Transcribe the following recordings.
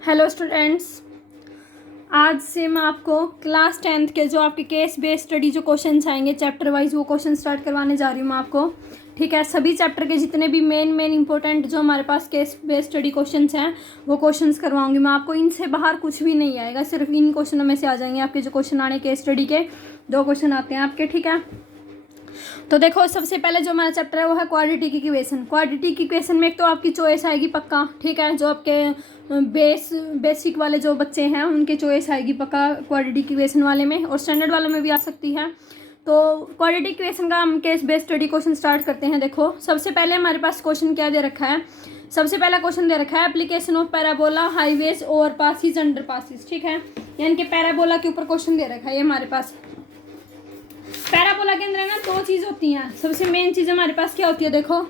Hello students, आज से मैं आपको क्लास 10th के जो आपके केस बेस्ड स्टडी जो क्वेश्चंस आएंगे चैप्टर वाइज वो क्वेश्चन स्टार्ट करवाने जा रही हूँ मैं आपको। ठीक है, सभी चैप्टर के जितने भी मेन इंपॉर्टेंट जो हमारे पास केस बेस्ड स्टडी क्वेश्चंस हैं वो क्वेश्चंस करवाऊंगी मैं आपको। इनसे बाहर कुछ भी नहीं आएगा, सिर्फ इन क्वेश्चनों में से आ जाएंगे आपके जो क्वेश्चन आने केस स्टडी के। 2 क्वेश्चन आते हैं आपके। ठीक है, तो देखो सबसे पहले जो हमारा चैप्टर है वो है क्वाड्रेटिक इक्वेशन। क्वाड्रेटिक इक्वेशन में एक तो आपकी चॉइस आएगी पक्का। ठीक है, जो आपके बेसिक वाले जो बच्चे हैं उनकी चॉइस आएगी पक्का क्वाड्रेटिक इक्वेशन वाले में, और स्टैंडर्ड वालों में भी आ सकती है। तो क्वाड्रेटिक इक्वेशन का हम case based study question start करते हैं। देखो सबसे पहले हमारे पास क्वेश्चन क्या दे रखा है। सबसे पहला क्वेश्चन दे रखा है application of parabola highways over passes under passes. ठीक है, यानी कि पैराबोला के ऊपर क्वेश्चन दे रखा है ये हमारे पास। पैराबोला के अंदर है ना 2 चीज़ होती हैं। सबसे मेन चीज़ हमारे पास क्या होती है, देखो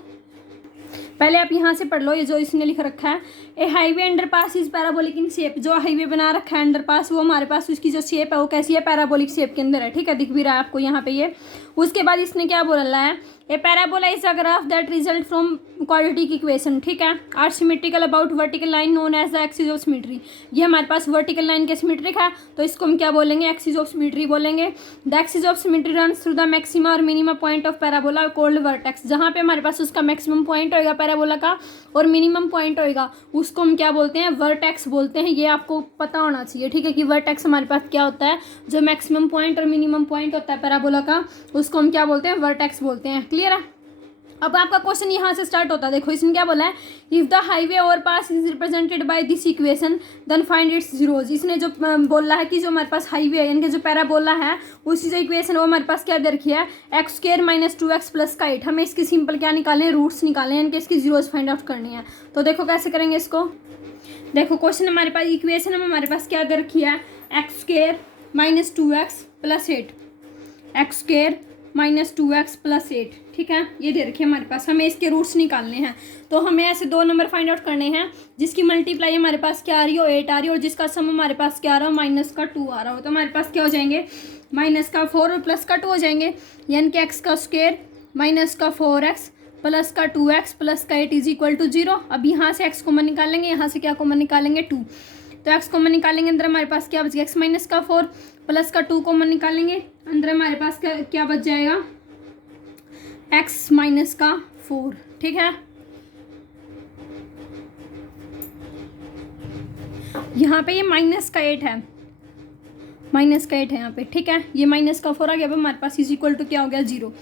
पहले आप यहाँ से पढ़ लो ये जो इसने लिख रखा है, a highway under pass is parabolic in shape. जो हाईवे बना रखा है अंडर पास वो हमारे पास उसकी जो शेप है वो कैसी है, पैराबोलिक शेप के अंदर है। ठीक है, दिख भी रहा है आपको यहाँ पे ये। उसके बाद इसने क्या बोला है, a parabola is a graph that result from quadratic equation. ठीक है, are symmetrical about vertical line known as the axis of symmetry. ये हमारे पास वर्टिकल लाइन के सिमेट्रिक है तो इसको हम क्या बोलेंगे, एक्सिस ऑफ सिमेट्री बोलेंगे। The axis of symmetry runs through the maxima और minimum point of parabola called vertex. जहाँ पे हमारे पास उसका मैक्सिमम पॉइंट होगा पैराबोला का और मिनिमम पॉइंट होगा उसको हम क्या बोलते हैं, वर्टेक्स बोलते हैं। ये आपको पता होना चाहिए। ठीक है, कि वर्टेक्स हमारे पास क्या होता है, जो मैक्सिमम पॉइंट और मिनिमम पॉइंट होता है पैराबोला का उसको हम क्या बोलते हैं, वर्टेक्स बोलते हैं। क्लियर है। अब आपका क्वेश्चन यहाँ से स्टार्ट होता है। देखो इसने क्या बोला है, if the highway overpass is represented by this equation then find its zeros. इसने जो बोला है कि जो हमारे पास हाईवे है यानी कि जो पैराबोला है उसकी जो इक्वेशन वो हमारे पास क्या दे रखी है, X square minus 2x plus का 8। हमें इसकी सिंपल क्या निकालने हैं, रूट्स निकालने हैं, यानी कि इसकी जीरोज फाइंड आउट करनी है। तो देखो कैसे करेंगे इसको। देखो क्वेश्चन हमारे पास इक्वेशन में हमारे पास क्या दे रखी है, X square minus 2x plus 8, x square minus 2x plus 8। ठीक है, ये दे रखे हमारे पास। हमें इसके रूट्स निकालने हैं तो हमें ऐसे 2 नंबर फाइंड आउट करने हैं जिसकी मल्टीप्लाई हमारे पास क्या आ रही हो, 8 आ रही है, और जिसका सम हमारे पास क्या आ रहा हो, माइनस का 2 आ रहा हो। तो हमारे पास क्या हो जाएंगे, माइनस का 4 और प्लस का 2 हो जाएंगे, यानी कि एक्स का स्क्वायर माइनस का 4x प्लस का 2x प्लस का 8 इज इक्वल टू 0। अब यहाँ से एक्स कॉमन निकालेंगे, यहाँ से क्या कॉमन निकालेंगे, 2। तो एक्स कॉमन निकालेंगे, अंदर हमारे पास क्या बच गया, एक्स माइनस का 4 प्लस का 2 कॉमन निकालेंगे, अंदर हमारे पास क्या बच जाएगा, एक्स माइनस का 4। ठीक है, यहाँ पे ये माइनस का 8 है, माइनस का 8 है यहाँ पे। ठीक है, ये माइनस का 4 आ गया। अब हमारे पास इज इक्वल टू क्या हो गया, 0।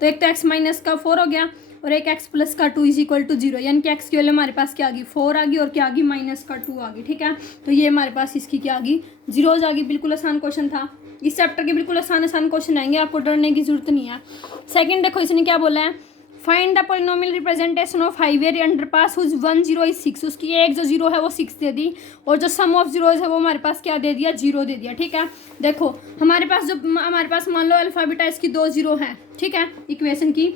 तो एक तो एक्स माइनस का 4 हो गया और एक एक्स प्लस का 2 इज इक्वल टू 0, यानी कि एक्स की वैल्यू हमारे पास क्या आ गई, 4 आ गई, और क्या आ गई, माइनस का 2 आ गई। ठीक है, तो ये हमारे पास इसकी क्या आ गई, जीरोज आ गई। बिल्कुल आसान क्वेश्चन था। इस चैप्टर के बिल्कुल आसान क्वेश्चन आएंगे, आपको डरने की जरूरत नहीं है। सेकंड देखो इसने क्या बोला है, find the polynomial representation of highway underpass whose 1 0 is 6। उसकी एक जो 0 है वो 6 दे दी, और जो सम ऑफ जीरोज है वो हमारे पास क्या दे दिया, 0 दे दिया। ठीक है, देखो हमारे पास मान लो अल्फा बीटा इसकी 2 0 है। ठीक है, इक्वेशन की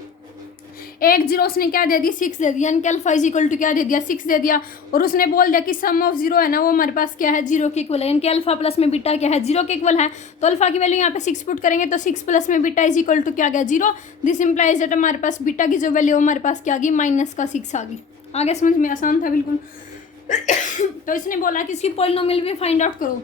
एक 0 उसने क्या दे दी, 6 दे दिया, यानी कि अल्फा इज इक्वल टू क्या दे दिया, 6 दे दिया। और उसने बोल दिया कि सम ऑफ 0 है ना वो हमारे पास क्या है, 0 के इक्वल है, यानी कि अल्फा प्लस में बीटा क्या है, 0 के इक्वल है। तो अल्फा की वैल्यू यहाँ पे 6 पुट करेंगे तो 6 प्लस में बीटा इज इक्वल टू क्या गया, 0। दिस इंप्लाइज दैट हमारे पास बीटा की जो वैल्यू हमारे पास क्या आ गई, माइनस का 6 आ गई। आगे समझ में आसान था बिल्कुल। तो इसने बोला कि इसकी पॉलिनोमियल भी फाइंड आउट करो।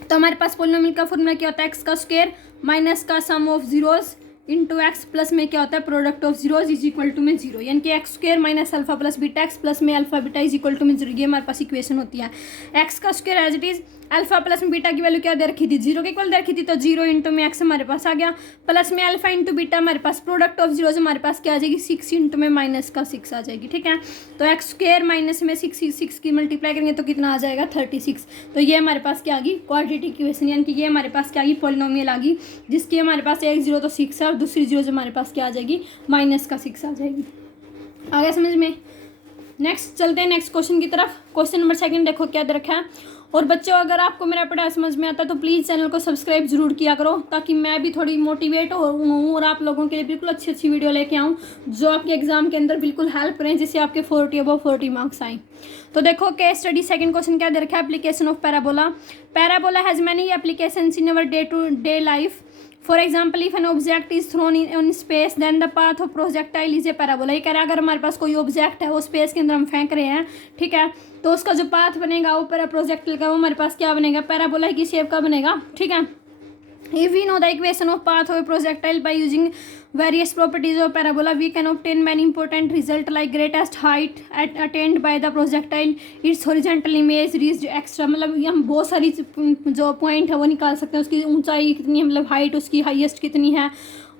तो हमारे पास पॉलिनोमियल का फॉर्मूला क्या होता है, एक्स का स्क्वायर माइनस का sum of zeros into x plus में क्या होता है, product of zeros is equal to में 0, यानी कि x square minus alpha plus beta x plus में alpha beta is equal to में 0। ये हमारे पास इक्वेशन होती है। एक्स का square as it is alpha plus में बीटा की वैल्यू क्या दे रखी थी, 0 के इक्वल दे रखी थी, तो 0 इंटू में एक्स हमारे पास आ गया, प्लस में अल्फा इंटू बीटा हमारे पास प्रोडक्ट ऑफ जीरोज हमारे पास क्या आ जाएगी, 6 इंटू में माइनस का 6 आ जाएगी। ठीक है, तो एक्स स्क्वायर माइनस में 6 की मल्टीप्लाई करेंगे तो कितना आ जाएगा, 36। तो ये हमारे पास क्या आ गई, क्वाड्रेटिक इक्वेशन, यानी कि ये हमारे पास क्या आ गई, पॉलिनोमियल आ गई, जिसकी हमारे पास एक 0 तो 6 है और दूसरी 0 जो हमारे पास क्या आ जाएगी, माइनस का 6 आ जाएगी। आ गया समझ में। नेक्स्ट चलते हैं नेक्स्ट क्वेश्चन की तरफ। क्वेश्चन नंबर 2 देखो क्या दे रखा है। और बच्चों अगर आपको मेरा पढ़ाया समझ में आता है तो प्लीज़ चैनल को सब्सक्राइब जरूर किया करो, ताकि मैं भी थोड़ी मोटिवेट हूँ और आप लोगों के लिए बिल्कुल अच्छी वीडियो लेके आऊँ जो आपके एग्जाम के अंदर बिल्कुल हेल्प करें, जिससे आपके 40 अबव 40 मार्क्स आएँ। तो देखो केस स्टडी सेकंड क्वेश्चन क्या दे रखा है, application of parabola. Parabola has many applications in our day to day life for example if an object is thrown in space then the path of projectile is a parabola. ये कह रहा है अगर हमारे पास कोई ऑब्जेक्ट है वो space के अंदर हम फेंक रहे हैं, ठीक है, तो उसका जो पाथ बनेगा वो प्रोजेक्टाइल का, वो हमारे पास क्या बनेगा, पैराबोला की शेप का बनेगा, ठीक है। If we know the equation of path of a projectile by using various properties of parabola, we can obtain many important results like greatest height attained by the projectile, its horizontal image reached extra। मतलब ये हम बहुत सारी जो point है वो निकाल सकते हैं, उसकी ऊंचाई कितनी है, मतलब हाइट उसकी हाईएस्ट कितनी है,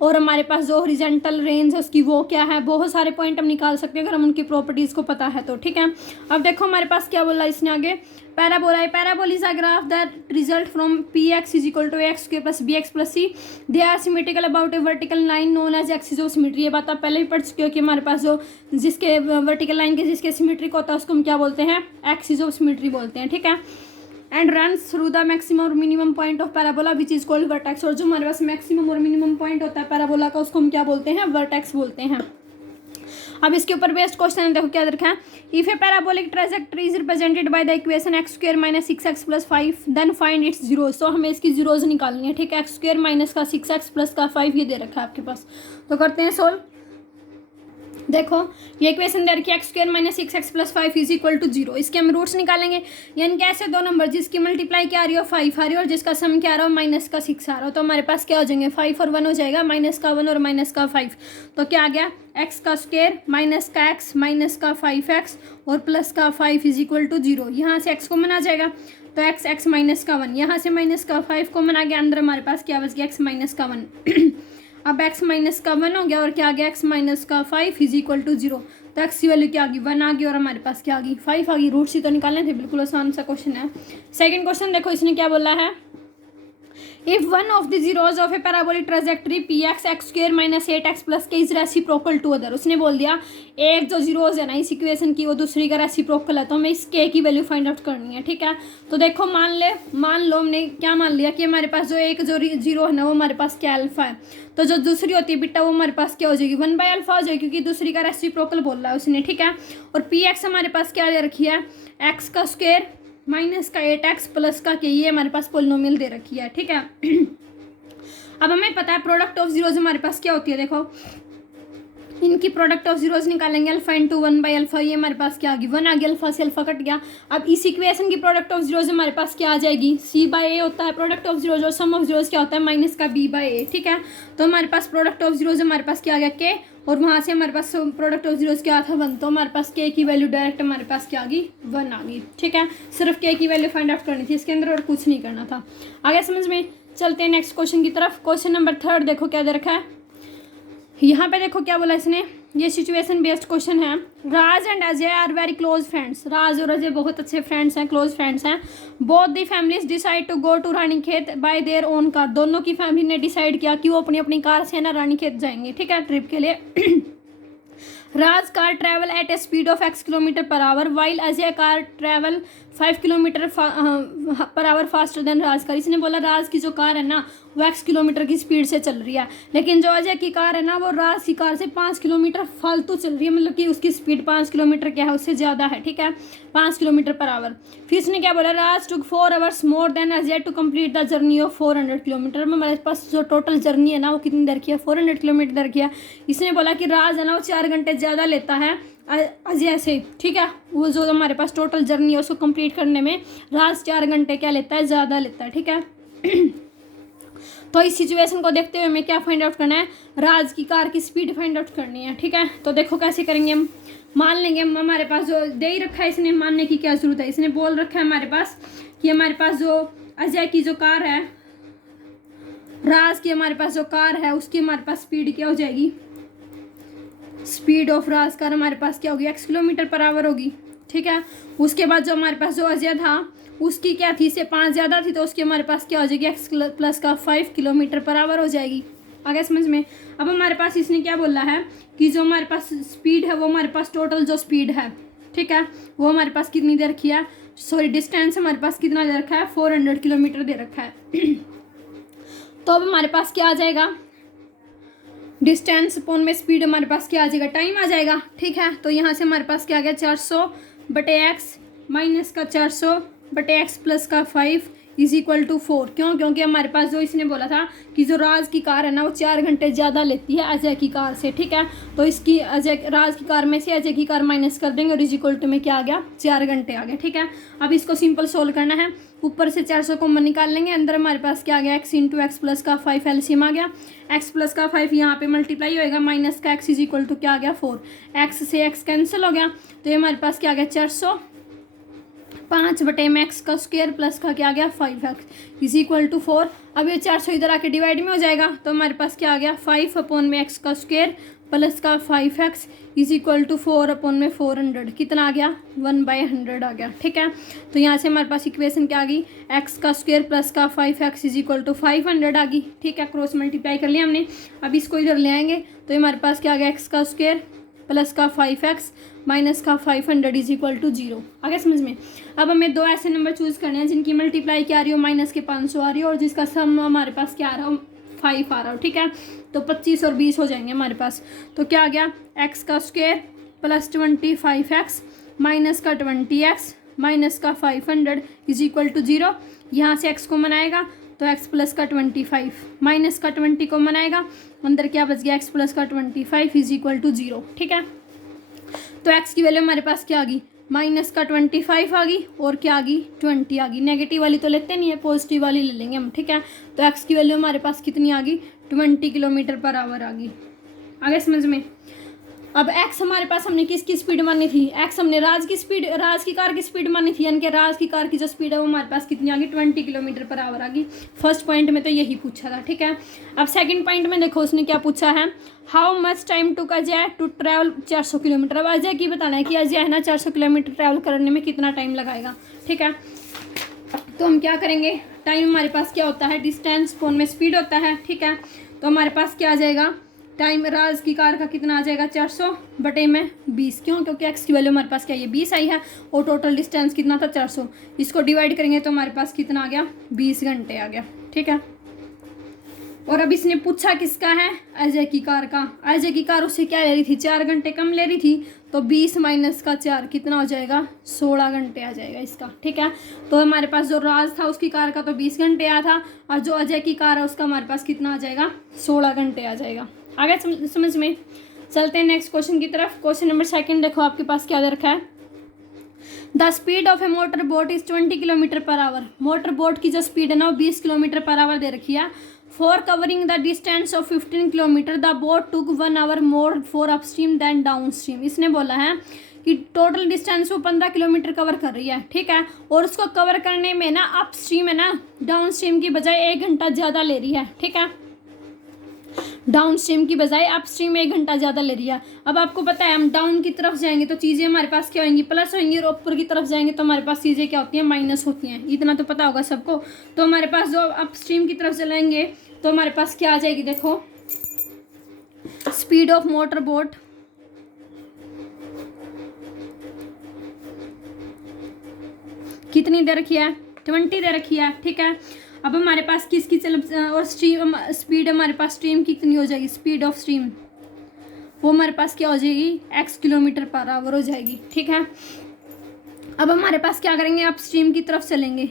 और हमारे पास जो हॉरिजॉन्टल रेंज है उसकी वो क्या है, बहुत सारे पॉइंट हम निकाल सकते हैं अगर हम उनकी प्रॉपर्टीज़ को पता है तो, ठीक है। अब देखो हमारे पास क्या बोला इसने आगे, पैराबोला है, parabola is a graph that result from P X is equal to X square plus B X plus C, they are symmetrical about a vertical line known as axis of symmetry. ये बात आप पहले ही पढ़ चुके हो कि हमारे पास जो जिसके वर्टिकल लाइन के जिसके सिमेट्रिक होता है उसको हम क्या बोलते हैं, एक्सिस ऑफ सिमेट्री बोलते हैं, ठीक है। And runs through the maximum और minimum point of parabola which is called vertex. और जो हमारे पास मैक्सिमम और मिनिमम पॉइंट होता है पैराबोला का उसको हम क्या बोलते हैं, वर्टेक्स बोलते हैं। अब इसके ऊपर बेस्ड क्वेश्चन है, देखो क्या रखा है, if a parabolic trajectory is represented by the equation X square minus 6x plus 5 then find its zeros. तो हमें इसकी जीरोज निकालनी है, ठीक है, एक्स स्क्वायर माइनस का 6x प्लस का 5 ये दे रखा है आपके पास, तो करते हैं सोल्व। देखो ये इक्वेशन दे रखी है X square minus 6x plus 5 is equal to 0। इसके हम रूट्स निकालेंगे, यानी कि ऐसे दो नंबर जिसकी मल्टीप्लाई क्या आ रही हो 5 आ रही है और जिसका सम क्या आ रहा हो माइनस का 6 आ रहा हो, तो हमारे पास क्या हो जाएंगे, 5 और 1 हो जाएगा, माइनस का 1 और माइनस का 5, तो क्या आ गया, एक्स का स्क्वायर माइनस का एक्स माइनस का 5x और प्लस का 5 इज इक्वल टू 0। यहाँ से एक्स कॉमन आ जाएगा तो एक्स माइनस का 1, यहाँ से माइनस का 5 कॉमन आ गया, अंदर हमारे पास क्या बच गया, एक्स माइनस का 1। अब x माइनस का 1 हो गया और क्या आ गया, x माइनस का 5 इज इक्वल टू 0। तो x की वैल्यू क्या आ गई, 1 आ गई और हमारे पास क्या आ गई, 5 आ गई। रूट्स ही तो निकालने थे, बिल्कुल आसान सा क्वेश्चन है। सेकंड क्वेश्चन देखो इसने क्या बोला है, if one of the zeros of A parabolic trajectory P x x square minus 8x plus के इज रेसिप्रोकल टू अदर। उसने बोल दिया एक जो जीरोज है ना इस इक्वेशन की वो दूसरी का रेसिप्रोकल है, तो हमें इस के की वैल्यू फाइंड आउट करनी है, ठीक है। तो देखो मान लो हमने क्या मान लिया कि हमारे पास जो एक जो जीरो है ना वो हमारे पास क्या अल्फा है, तो जो दूसरी होती है बेटा वो हमारे पास क्या हो जाएगी, 1/अल्फा हो जाएगी, क्योंकि दूसरी का रेसिप्रोकल बोल रहा है उसने, ठीक है। और पी एक्स हमारे पास क्या दे रखी है, एक्स का स्क्वायर माइनस का 8x प्लस का के, ये हमारे पास पोलिनोमियल दे रखी है, ठीक है। अब हमें पता है प्रोडक्ट ऑफ जीरोज हमारे पास क्या होती है, देखो इनकी प्रोडक्ट ऑफ जीरोज निकालेंगे, अल्फा इंटू 1/अल्फा, ये हमारे पास क्या आ गई, 1 आ गया, अल्फा से अल्फा कट गया। अब इस इक्वेशन की प्रोडक्ट ऑफ जीरोज हमारे पास क्या आ जाएगी, c/a होता है प्रोडक्ट ऑफ जीरोज, और सम ऑफ जीरोज क्या होता है माइनस का b/a, ठीक है। तो हमारे पास प्रोडक्ट ऑफ जीरोज हमारे पास क्या आ गया, k, और वहाँ से हमारे पास प्रोडक्ट ऑफ जीरोज क्या था 1, तो हमारे पास k की वैल्यू डायरेक्ट हमारे पास क्या आ गई, 1 आ गई, ठीक है। सिर्फ k की वैल्यू फाइंड आउट करनी थी इसके अंदर और कुछ नहीं करना था। आगे समझ में, चलते हैं नेक्स्ट क्वेश्चन की तरफ। क्वेश्चन नंबर 3 देखो क्या दे रखा है, यहाँ पे देखो क्या बोला इसने, ये सिचुएशन बेस्ड क्वेश्चन है। Raj and Ajay are very close friends, Raj और अजय बहुत अच्छे फ्रेंड्स हैं, क्लोज फ्रेंड्स हैं। Both the families decide to go to Ranikhet by their own car. दोनों की फैमिली ने डिसाइड किया कि वो अपनी अपनी कार से ना रानीखेत जाएंगे, ठीक है, ट्रिप के लिए। Raj car travel at a speed of x kilometre per hour while Ajay car travel 5 kilometre per hour faster than Raj car. इसने बोला राज की जो कार है ना वो x किलोमीटर की स्पीड से चल रही है, लेकिन जो अजय की कार है ना वो राज की कार से 5 किलोमीटर फालतू चल रही है, मतलब कि उसकी स्पीड 5 किलोमीटर क्या है उससे ज़्यादा है, ठीक है, 5 किलोमीटर पर आवर। फिर इसने क्या बोला, Raj took 4 hours more than Ajay to complete the journey of 400 kilometre. में हमारे पास जो टोटल जर्नी है ना वो कितनी दर की है, 400 किलोमीटर दर की है। इसने बोला कि राज है ना वो 4 घंटे ज़्यादा लेता है अजय से, ठीक है, वो जो हमारे पास टोटल जर्नी है उसको कंप्लीट करने में राज 4 घंटे क्या लेता है, ज़्यादा लेता है, ठीक है। तो इस सिचुएशन को देखते हुए हमें क्या फाइंड आउट करना है, राज की कार की स्पीड फाइंड आउट करनी है, ठीक है। तो देखो कैसे करेंगे हम, मान लेंगे हमारे पास जो दे ही रखा है, इसने मानने की क्या जरूरत है, इसने बोल रखा है हमारे पास कि हमारे पास जो अजय की जो कार है, राज की हमारे पास जो कार है उसकी हमारे पास स्पीड क्या हो जाएगी, स्पीड ऑफ राज कार हमारे पास क्या होगी, x किलोमीटर पर आवर होगी, ठीक है। उसके बाद जो हमारे पास जो अजय था उसकी क्या थी, से 5 ज़्यादा थी, तो उसकी हमारे पास क्या हो जाएगी, x प्लस का 5 किलोमीटर पर आवर हो जाएगी। आगे समझ में। अब हमारे पास इसने क्या बोला है कि जो हमारे पास स्पीड है वो हमारे पास टोटल जो स्पीड है, ठीक है, वो हमारे पास कितनी दे रखी है, सॉरी डिस्टेंस हमारे पास कितना दे रखा है, 400 किलोमीटर दे रखा है। तो अब हमारे पास क्या आ जाएगा, डिस्टेंस अपॉन में स्पीड हमारे पास क्या आ जाएगा, टाइम आ जाएगा, ठीक है। तो यहाँ से हमारे पास क्या आ गया, 400/x माइनस का 400/x प्लस का 5 इज इक्वल टू 4। क्यों? क्योंकि हमारे पास जो इसने बोला था कि जो राज की कार है ना वो 4 घंटे ज़्यादा लेती है अजय की कार से, ठीक है। तो इसकी राज की कार में से अजय की कार माइनस कर देंगे और इज इक्वल टू में क्या आ गया, 4 घंटे आ गया, ठीक है। अब इसको सिंपल सोल्व करना है। ऊपर से 400 कॉमन निकाल लेंगे, अंदर हमारे पास क्या आ गया, x इंटू एक्स प्लस का 5 एलसीएम आ गया। x प्लस का 5 यहाँ पे मल्टीप्लाई होएगा, माइनस का x इज इक्वल टू क्या आ गया 4। x से x कैंसिल हो गया, तो ये हमारे पास क्या आ गया 400 5 बटे में एक्स का स्क्वायर प्लस का क्या आ गया 5x इज इक्वल टू 4। अब ये 400 इधर आके डिवाइड में हो जाएगा, तो हमारे पास क्या आ गया 5 अपॉन में एक्स का स्क्वायर प्लस का 5x is equal to 4 upon में 400 कितना आ गया 1/100 आ गया, ठीक है। तो यहाँ से हमारे पास इक्वेशन क्या आ गई, एक्स का स्क्वायर प्लस का 5x इज इक्वल टू 500 आ गई, ठीक है। क्रॉस मल्टीप्लाई कर लिया हमने। अब इसको इधर ले आएंगे तो हमारे पास क्या आ गया, एक्स का स्क्वायर प्लस का 5x माइनस का 500 इज इक्वल टू 0 आ गया समझ में। अब हमें दो ऐसे नंबर चूज़ करने हैं जिनकी मल्टीप्लाई क्या आ रही हो माइनस के 500 आ रही हो और जिसका सम हमारे पास क्या आ रहा हो 5 आ रहा हो, ठीक है। तो 25 और 20 हो जाएंगे हमारे पास। तो क्या आ गया, एक्स का स्क्वायर प्लस 25x माइनस का 20x माइनस का 500 इज इक्वल टू 0। यहाँ से x को मनाएगा तो x प्लस का 25 माइनस का 20 को मनाएगा, अंदर क्या बच गया x प्लस का 25 इज इक्वल टू 0, ठीक है। तो x की वैल्यू हमारे पास क्या आ गई, माइनस का 25 आ गई और क्या आ गई 20 आ गई। नेगेटिव वाली तो लेते नहीं है, पॉजिटिव वाली ले लेंगे हम, ठीक है। तो x की वैल्यू हमारे पास कितनी आ गई 20 किलोमीटर पर आवर आ गई। आगे समझ में। अब x हमारे पास हमने किसकी स्पीड मानी थी, x हमने राज की कार की स्पीड मानी थी, यानी कि राज की कार की जो स्पीड है वो हमारे पास कितनी आ गई 20 किलोमीटर पर आवर आ गई। फर्स्ट पॉइंट में तो यही पूछा था, ठीक है। अब सेकंड पॉइंट में देखो उसने क्या पूछा है, how much time to Ajay to travel 400 kilometre. अब अजय की बताना है कि अजय है ना 400 किलोमीटर ट्रैवल करने में कितना टाइम लगाएगा, ठीक है। तो हम क्या करेंगे, टाइम हमारे पास क्या होता है, डिस्टेंस फोन में स्पीड होता है, ठीक है। तो हमारे पास क्या आ जाएगा, टाइम राज की कार का कितना आ जाएगा 400 बटे में 20। क्यों? क्योंकि एक्स की वैल्यू हमारे पास क्या है 20 आई है और टोटल डिस्टेंस कितना था 400। इसको डिवाइड करेंगे तो हमारे पास कितना आ गया 20 घंटे आ गया, ठीक है। और अब इसने पूछा किसका है, अजय की कार का। अजय की कार उससे क्या ले रही थी 4 घंटे कम ले रही थी, तो 20 माइनस का 4 कितना हो जाएगा 16 घंटे आ जाएगा इसका, ठीक है। तो हमारे पास जो राज था उसकी कार का तो 20 घंटे आया था और जो अजय की कार है उसका हमारे पास कितना आ जाएगा 16 घंटे आ जाएगा। आगे समझ में। चलते हैं नेक्स्ट क्वेश्चन की तरफ। क्वेश्चन नंबर सेकंड देखो आपके पास क्या दे रखा है, the speed of A motor boat is 20 kilometre per our. Motor boat की जो स्पीड है ना वो 20 किलोमीटर पर आवर दे रखी है। For covering the distance of 15 kilometre the boat took 1 hour more for upstream than downstream. इसने बोला है कि टोटल डिस्टेंस वो 15 किलोमीटर कवर कर रही है, ठीक है। और उसको कवर करने में ना अपस्ट्रीम है ना डाउन स्ट्रीम की बजाय 1 घंटा ज़्यादा ले रही है, ठीक है। डाउन स्ट्रीम की बजाय अपस्ट्रीम 1 घंटा ज़्यादा ले रही है। अब आपको पता है हम डाउन की तरफ जाएंगे तो चीज़ें हमारे पास क्या होंगी प्लस होंगी और ऊपर की तरफ जाएंगे तो हमारे पास चीज़ें क्या होती हैं माइनस होती हैं, इतना तो पता होगा सबको। तो हमारे पास जो अपस्ट्रीम की तरफ चलेंगे तो हमारे पास क्या आ जाएगी, देखो स्पीड ऑफ मोटर बोट कितनी दे रखी है 20 दे रखी है, ठीक है। अब हमारे पास किसकी और स्ट्रीम स्पीड हमारे पास स्ट्रीम की कितनी हो जाएगी, स्पीड ऑफ स्ट्रीम वो हमारे पास क्या हो जाएगी x किलोमीटर पर आवर हो जाएगी, ठीक है। अब हमारे पास क्या करेंगे, आप स्ट्रीम की तरफ चलेंगे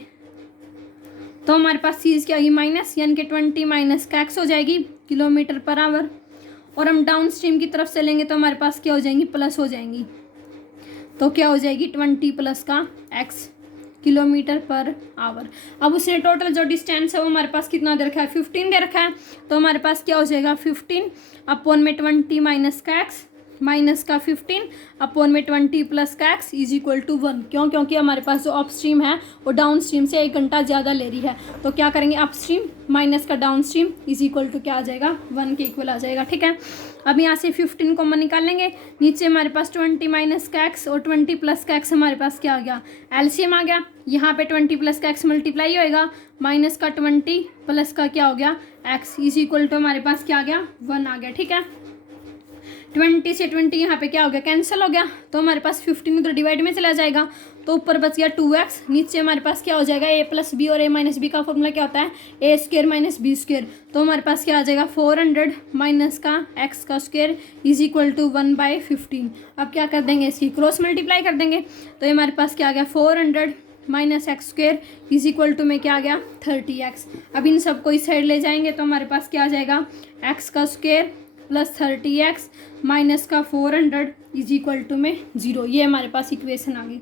तो हमारे पास चीज़ क्या होगी माइनस, यानी कि 20 माइनस का x हो जाएगी किलोमीटर पर आवर। और हम डाउन स्ट्रीम की तरफ चलेंगे तो हमारे पास क्या हो जाएंगी प्लस हो जाएंगी, तो क्या हो जाएगी 20 प्लस का x किलोमीटर पर आवर। अब उसने टोटल जो डिस्टेंस है वो हमारे पास कितना दे रखा है 15 दे रखा है, तो हमारे पास क्या हो जाएगा 15 अपॉन में 20 माइनस का x माइनस का 15 अपॉन में 20 प्लस का x इज इक्वल टू 1। क्यों? क्योंकि हमारे पास जो अप स्ट्रीम है वो डाउन स्ट्रीम से 1 घंटा ज़्यादा ले रही है। तो क्या करेंगे अप स्ट्रीम माइनस का downstream is equal to क्या आ जाएगा 1 के इक्वल आ जाएगा, ठीक है। अब यहाँ से 15 कॉमन निकाल लेंगे, नीचे हमारे पास 20 माइनस का x और 20 प्लस का x हमारे पास क्या आ गया एलसीएम आ गया। यहाँ पे 20 प्लस का x मल्टीप्लाई होएगा, माइनस का 20 प्लस का क्या हो गया x इज इक्वल टू हमारे पास क्या आ गया 1 आ गया, ठीक है। 20 से 20 यहाँ पे क्या हो गया कैंसिल हो गया, तो हमारे पास 15 उधर डिवाइड में चला जाएगा, तो ऊपर बच गया 2x, नीचे हमारे पास क्या हो जाएगा a प्लस बी और a माइनस बी का फॉर्मूला क्या होता है a square minus B square. तो हमारे पास क्या आ जाएगा 400 माइनस का x का स्क्वायर इज इक्वल टू 1/15। अब क्या कर देंगे इसकी क्रॉस मल्टीप्लाई कर देंगे, तो ये हमारे पास क्या आ गया 400 minus X square is equal to में क्या आ गया 30x। अब इन सबको इस साइड ले जाएंगे तो हमारे पास क्या आ जाएगा एक्स का स्क्वेयर प्लस 30x माइनस का 400 इज इक्वल टू में 0। ये हमारे पास इक्वेशन आ गई।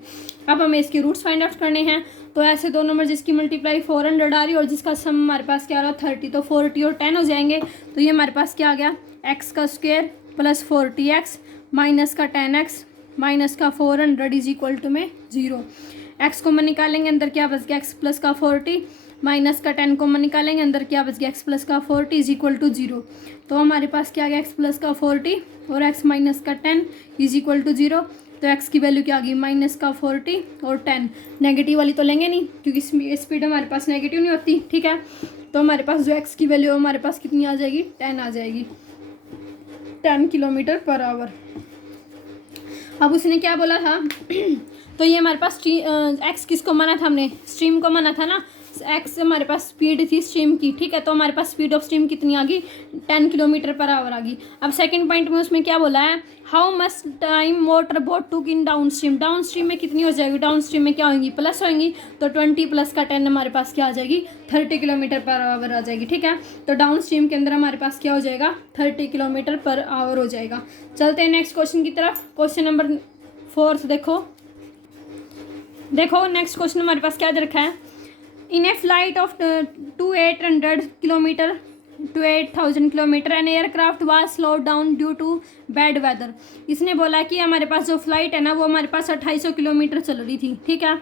अब हमें इसके रूट्स फाइंड आउट करने हैं। तो ऐसे दो नंबर जिसकी मल्टीप्लाई 400 आ रही है और जिसका सम हमारे पास क्या आ रहा है 30, तो 40 और 10 हो जाएंगे। तो ये हमारे पास क्या आ गया एक्स का स्क्वेयर प्लस 40x माइनस का 10x माइनस का 400 इज इक्वल टू में 0। एक्स को मैं निकालेंगे, अंदर क्या बच गया एक्स प्लस का 40 माइनस का 10 को मैं निकालेंगे, अंदर क्या बच गया एक्स प्लस का 40 इज इक्वल टू 0। तो हमारे पास क्या आ गया एक्स प्लस का 40 और एक्स माइनस का 10 इज इक्वल टू 0। तो एक्स की वैल्यू क्या आ गई माइनस का 40 और 10। नेगेटिव वाली तो लेंगे नहीं क्योंकि स्पीड हमारे पास नेगेटिव नहीं होती, ठीक है। तो हमारे पास जो एक्स की वैल्यू हमारे पास कितनी आ जाएगी 10 आ जाएगी, 10 किलोमीटर पर आवर। अब उसने क्या बोला था तो ये हमारे पास एक्स किसको माना था हमने स्ट्रीम को माना था ना, एक्स हमारे पास स्पीड थी स्ट्रीम की, ठीक है। तो हमारे पास स्पीड ऑफ स्ट्रीम कितनी आ गई 10 किलोमीटर पर आवर आ गई। अब सेकंड पॉइंट में उसमें क्या बोला है how much time motor boat took in down stream. Down stream में कितनी हो जाएगी, डाउन स्ट्रीम में क्या होंगी प्लस होंगी, तो 20 प्लस का 10 हमारे पास क्या आ जाएगी 30 किलोमीटर पर आवर आ जाएगी, ठीक है। तो डाउन स्ट्रीम के अंदर हमारे पास क्या हो जाएगा 30 किलोमीटर पर आवर हो जाएगा। चलते हैं नेक्स्ट क्वेश्चन की तरफ। क्वेश्चन नंबर 4 देखो नेक्स्ट क्वेश्चन हमारे पास क्या दे रखा है। In a flight of two 800 kilometre to 8000 kilometre an aircraft was slow down due to bad weather. इसने बोला कि हमारे पास जो फ्लाइट है ना वो हमारे पास 2800 किलोमीटर चल रही थी, ठीक है,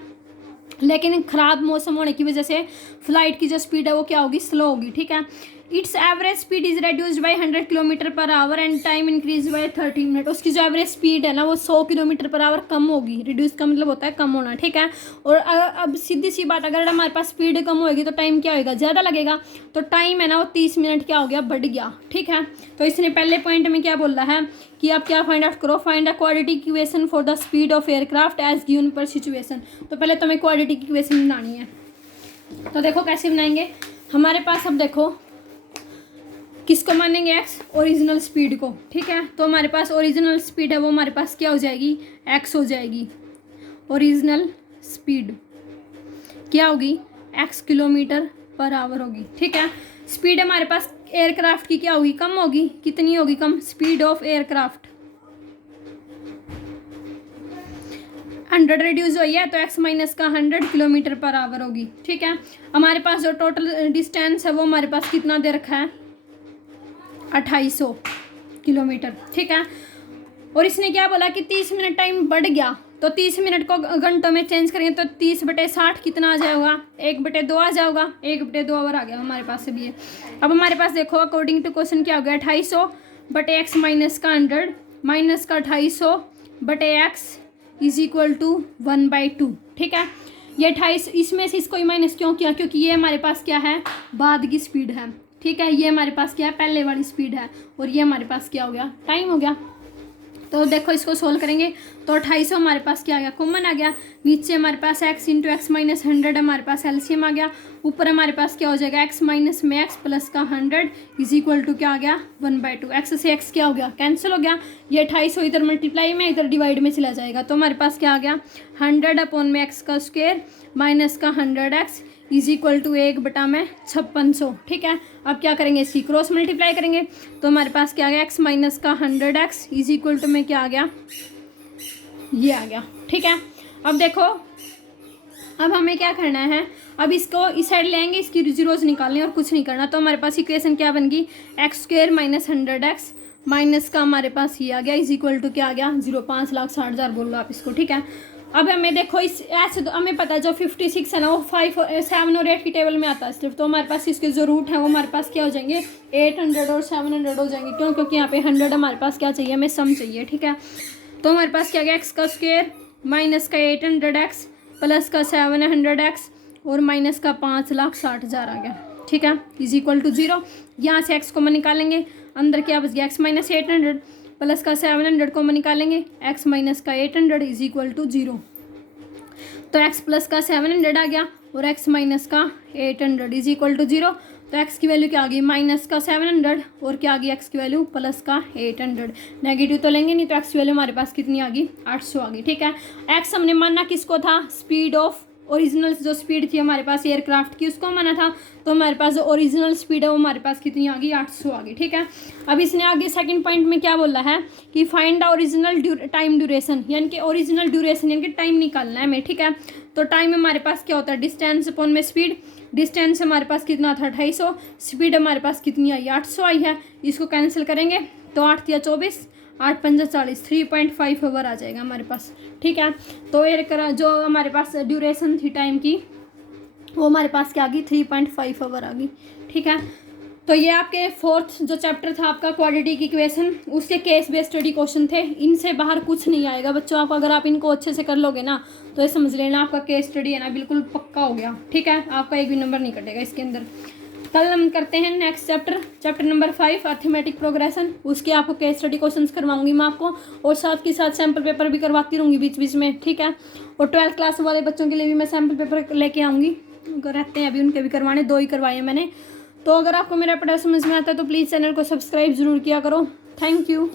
लेकिन ख़राब मौसम होने की वजह से फ्लाइट की जो स्पीड है वो क्या होगी स्लो होगी, ठीक है। Its average speed is reduced by 100 kilometre per hour and time increase by 30 minute. उसकी जो एवरेज स्पीड है ना वो 100 किलोमीटर पर आवर कम होगी। रिड्यूस का मतलब होता है कम होना, ठीक है। और अब सीधी सी बात, अगर हमारे पास स्पीड कम होगी तो टाइम क्या होगा ज़्यादा लगेगा, तो टाइम है ना वो 30 मिनट क्या हो गया बढ़ गया, ठीक है। तो इसने पहले पॉइंट में क्या बोल रहा है कि आप क्या फाइंड आउट करो, find a quadratic equation for the speed of aircraft as given per situation. तो पहले तो हमें क्वाड्रेटिक इक्वेशन बनानी है। तो देखो कैसे बनाएंगे। हमारे पास अब देखो किसको मानेंगे एक्स ओरिजिनल स्पीड को, ठीक है। तो हमारे पास ओरिजिनल स्पीड है वो हमारे पास क्या हो जाएगी एक्स हो जाएगी। ओरिजिनल स्पीड क्या होगी एक्स किलोमीटर पर आवर होगी, ठीक है। स्पीड हमारे पास एयरक्राफ्ट की क्या होगी कम होगी, कितनी होगी कम, स्पीड ऑफ एयरक्राफ्ट 100 रिड्यूस हुई है तो एक्स माइनस का 100 किलोमीटर पर आवर होगी, ठीक है। हमारे पास जो टोटल डिस्टेंस है वो हमारे पास कितना दे रखा है 2800 किलोमीटर, ठीक है। और इसने क्या बोला कि 30 मिनट टाइम बढ़ गया, तो 30 मिनट को घंटों में चेंज करेंगे तो 30/60 कितना आ जाएगा 1/2 आ जाएगा, 1/2 आवर आ गया हमारे पास भी है। अब हमारे पास देखो अकॉर्डिंग टू क्वेश्चन क्या हो गया 2800/x माइनस का 100 माइनस का 2800/x इज इक्वल टू 1/2, ठीक है। ये 28 इसमें से इसको ही माइनस क्यों किया, क्योंकि ये हमारे पास क्या है बाद की स्पीड है, ठीक है। ये हमारे पास क्या है पहले वाली स्पीड है और ये हमारे पास क्या हो गया टाइम हो गया। तो देखो इसको सोल्व करेंगे तो 2800 हमारे पास क्या आ गया कॉमन आ गया, नीचे हमारे पास x इंटू एक्स माइनस 100 हमारे पास एलसीएम आ गया, ऊपर हमारे पास क्या हो जाएगा x माइनस में x प्लस का 100 इज इक्वल टू क्या आ गया 1/2। एक्स से x क्या हो गया कैंसिल हो गया, ये 2800 इधर मल्टीप्लाई में इधर डिवाइड में चला जाएगा, तो हमारे पास क्या आ गया 100/x का स्क्वायर माइनस का 100x इज इक्वल टू 1/5600, ठीक है। अब क्या करेंगे इसकी क्रॉस मल्टीप्लाई करेंगे तो हमारे पास क्या आ गया x माइनस का 100x इज इक्वल टू में क्या आ गया ये आ गया, ठीक है। अब देखो अब हमें क्या करना है, अब इसको इस साइड ले आएंगे, इसकी जीरोज निकालने और कुछ नहीं करना। तो हमारे पास इक्वेशन क्या बन गई x² माइनस 100x माइनस का हमारे पास ये आ गया इज इक्वल टू क्या आ गया 5,60,000 बोल लो आप इसको, ठीक है। अब हमें देखो इस ऐसे तो हमें पता है जो 56 है ना वो 5 7 और 8 की टेबल में आता है सिर्फ, तो हमारे पास इसके जो रूट हैं वो हमारे पास क्या हो जाएंगे 800 और 700 हो जाएंगे, क्यों क्योंकि यहाँ पे 100 हमारे पास क्या चाहिए हमें सम चाहिए, ठीक है। तो हमारे पास क्या गया x का स्क्वायर माइनस का 800x प्लस का 700x और माइनस का 5,60,000 आ गया, ठीक है, इज इक्वल टू 0। यहाँ से x को हम निकालेंगे, अंदर क्या बच गया x माइनस 800 प्लस का 700 को हम निकालेंगे, x माइनस का 800 इज इक्वल टू 0। तो x प्लस का 700 आ गया और x माइनस का 800 इज इक्वल टू 0। तो x की वैल्यू क्या आ गई माइनस का 700 और क्या आ गई x की वैल्यू प्लस का 800। नेगेटिव तो लेंगे नहीं, तो x की वैल्यू हमारे पास कितनी आ गई 800 आ गई, ठीक है। x हमने मानना किसको था स्पीड ऑफ ओरिजिनल जो स्पीड थी हमारे पास एयरक्राफ्ट की उसको माना था, तो हमारे पास जो ओरिजिनल स्पीड है वो हमारे पास कितनी आ गई 800 आ गई। ठीक है, अब इसने आगे सेकंड पॉइंट में क्या बोला है कि find the original time duration, यानी कि ओरिजिनल ड्यूरेशन यानी कि टाइम निकालना है हमें। ठीक है, तो टाइम हमारे पास क्या होता है डिस्टेंस अपॉन में स्पीड। डिस्टेंस हमारे पास कितना था 250, स्पीड हमारे पास कितनी आई 800 आई है। इसको कैंसिल करेंगे तो 8 या 24, 8 पंजा 40, 3.5 आवर आ जाएगा हमारे पास। ठीक है, तो एयर जो हमारे पास ड्यूरेशन थी टाइम की वो हमारे पास क्या आ गई 3.5 आवर आ गई। ठीक है, तो ये आपके फोर्थ जो चैप्टर था आपका क्वाड्रेटिक इक्वेशन, उसके केस बेस्ड स्टडी क्वेश्चन थे। इनसे बाहर कुछ नहीं आएगा बच्चों, आप अगर आप इनको अच्छे से कर लोगे ना तो ये समझ लेना आपका केस स्टडी है ना बिल्कुल पक्का हो गया। ठीक है, आपका एक भी नंबर नहीं कटेगा इसके अंदर। कल हम करते हैं next chapter number 5 arithmetic progression. उसके आपको केस स्टडी क्वेश्चंस करवाऊंगी मैं आपको, और साथ के साथ सैम्पल पेपर भी करवाती रहूँगी बीच बीच में। ठीक है, और 12th क्लास वाले बच्चों के लिए भी मैं सैम्पल पेपर लेके आऊँगी, रहते हैं अभी उनके भी करवाने, 2 ही करवाए हैं मैंने। तो अगर आपको मेरा पढ़ाई समझ में आता है तो प्लीज़ चैनल को सब्सक्राइब ज़रूर किया करो। Thank you.